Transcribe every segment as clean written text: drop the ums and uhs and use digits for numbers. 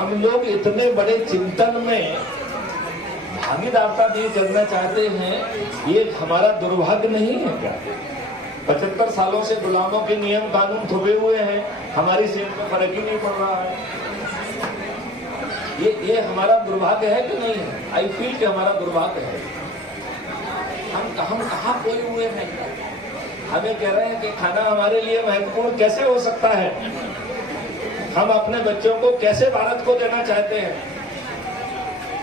हम लोग इतने बड़े चिंतन में भागीदारता भी करना चाहते हैं, ये हमारा दुर्भाग्य नहीं है क्या? 75 सालों से गुलामों के नियम कानून थोपे हुए हैं, हमारी सेहत में फर्क ही नहीं पड़ रहा है। ये हमारा दुर्भाग्य है कि नहीं है? आई फील कि हमारा दुर्भाग्य है। हम कहाँ खोए हुए हैं? हमें कह रहे हैं कि खाना हमारे लिए महत्वपूर्ण कैसे हो सकता है? हम अपने बच्चों को कैसे भारत को देना चाहते हैं?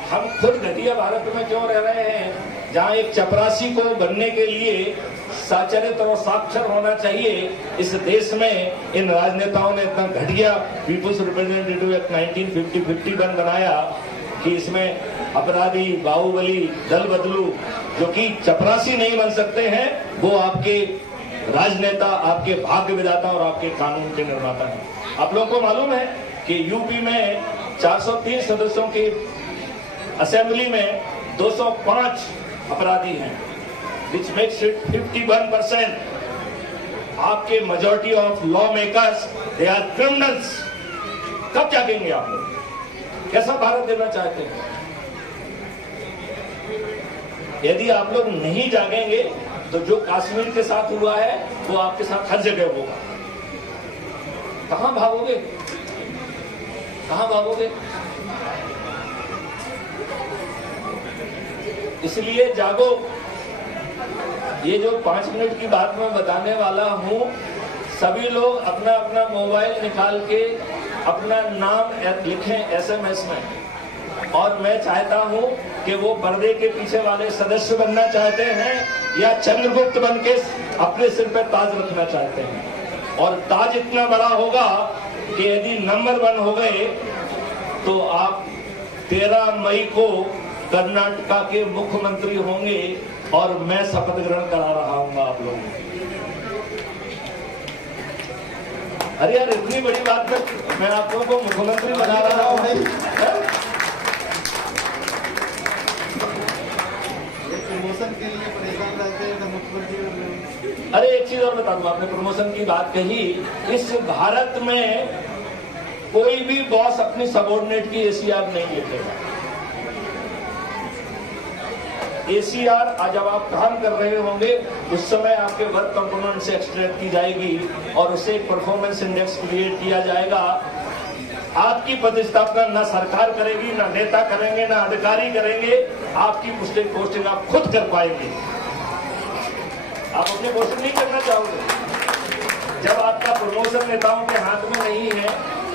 हम खुद घटिया भारत में क्यों रह रहे हैं, जहाँ एक चपरासी को बनने के लिए साचरित्र और साक्षर होना चाहिए? इस देश में इन राजनेताओं ने इतना घटिया पीपुल्स रिप्रेजेंटेटिव एक्ट 1951 बनाया कि इसमें अपराधी, बाहुबली, दल बदलू जो कि चपरासी नहीं बन सकते हैं, वो आपके राजनेता, आपके भाग्य विधाता और आपके कानून के निर्माता हैं। आप लोगों को मालूम है कि यूपी में 403 सदस्यों की असेंबली में 205 अपराधी हैं, which makes it 51%. आपके majority of law makers they are criminals. कब जागेंगे आप लोग? कैसा भारत देना चाहते हैं? यदि आप लोग नहीं जागेंगे तो जो कश्मीर के साथ हुआ है वो आपके साथ हर जगह होगा। कहां भागोगे? कहां भागोगे? इसलिए जागो। ये जो 5 मिनट की बात मैं बताने वाला हूं, सभी लोग अपना अपना मोबाइल निकाल के अपना नाम लिखें SMS में। और मैं चाहता हूं कि वो पर्दे के पीछे वाले सदस्य बनना चाहते हैं या चंद्रगुप्त बन के अपने सिर पे ताज रखना चाहते हैं। और ताज इतना बड़ा होगा कि यदि नंबर 1 हो गए तो आप 13 मई को कर्नाटका के मुख्यमंत्री होंगे और मैं शपथ ग्रहण करा रहा हूं आप लोगों को। अरे यार, इतनी बड़ी बात में मैं आप लोगों को मुख्यमंत्री बना रहा हूं। प्रमोशन के लिए परेशान रहते हैं मुख्यमंत्री। अरे एक चीज और बता दूं, आपने प्रमोशन की बात कही। इस भारत में कोई भी बॉस अपनी सबॉर्डिनेट की ACR नहीं लिखेगा। ACR आज जब आप काम कर रहे होंगे उस समय आपके वर्क कंपोनेंट से एक्सट्रैक्ट की जाएगी और उससे एक परफॉर्मेंस इंडेक्स क्रिएट किया जाएगा। आपकी प्रतिस्थापना ना सरकार करेगी, ना नेता करेंगे, ना अधिकारी करेंगे। आपकी पोस्टिंग आप खुद कर पाएंगे। आप अपनी पोस्टिंग नहीं करना चाहोगे। जब आपका प्रमोशन नेताओं के हाथ में नहीं है,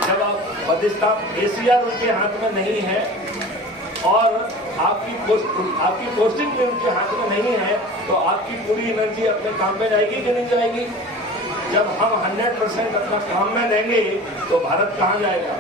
जब आप प्रतिस्थापना ACR उनके हाथ में नहीं है और आपकी पोस्टिंग भी उनके हाथ में नहीं है, तो आपकी पूरी एनर्जी अपने काम में जाएगी कि नहीं जाएगी? जब हम 100% अपना काम में देंगे तो भारत कहाँ जाएगा?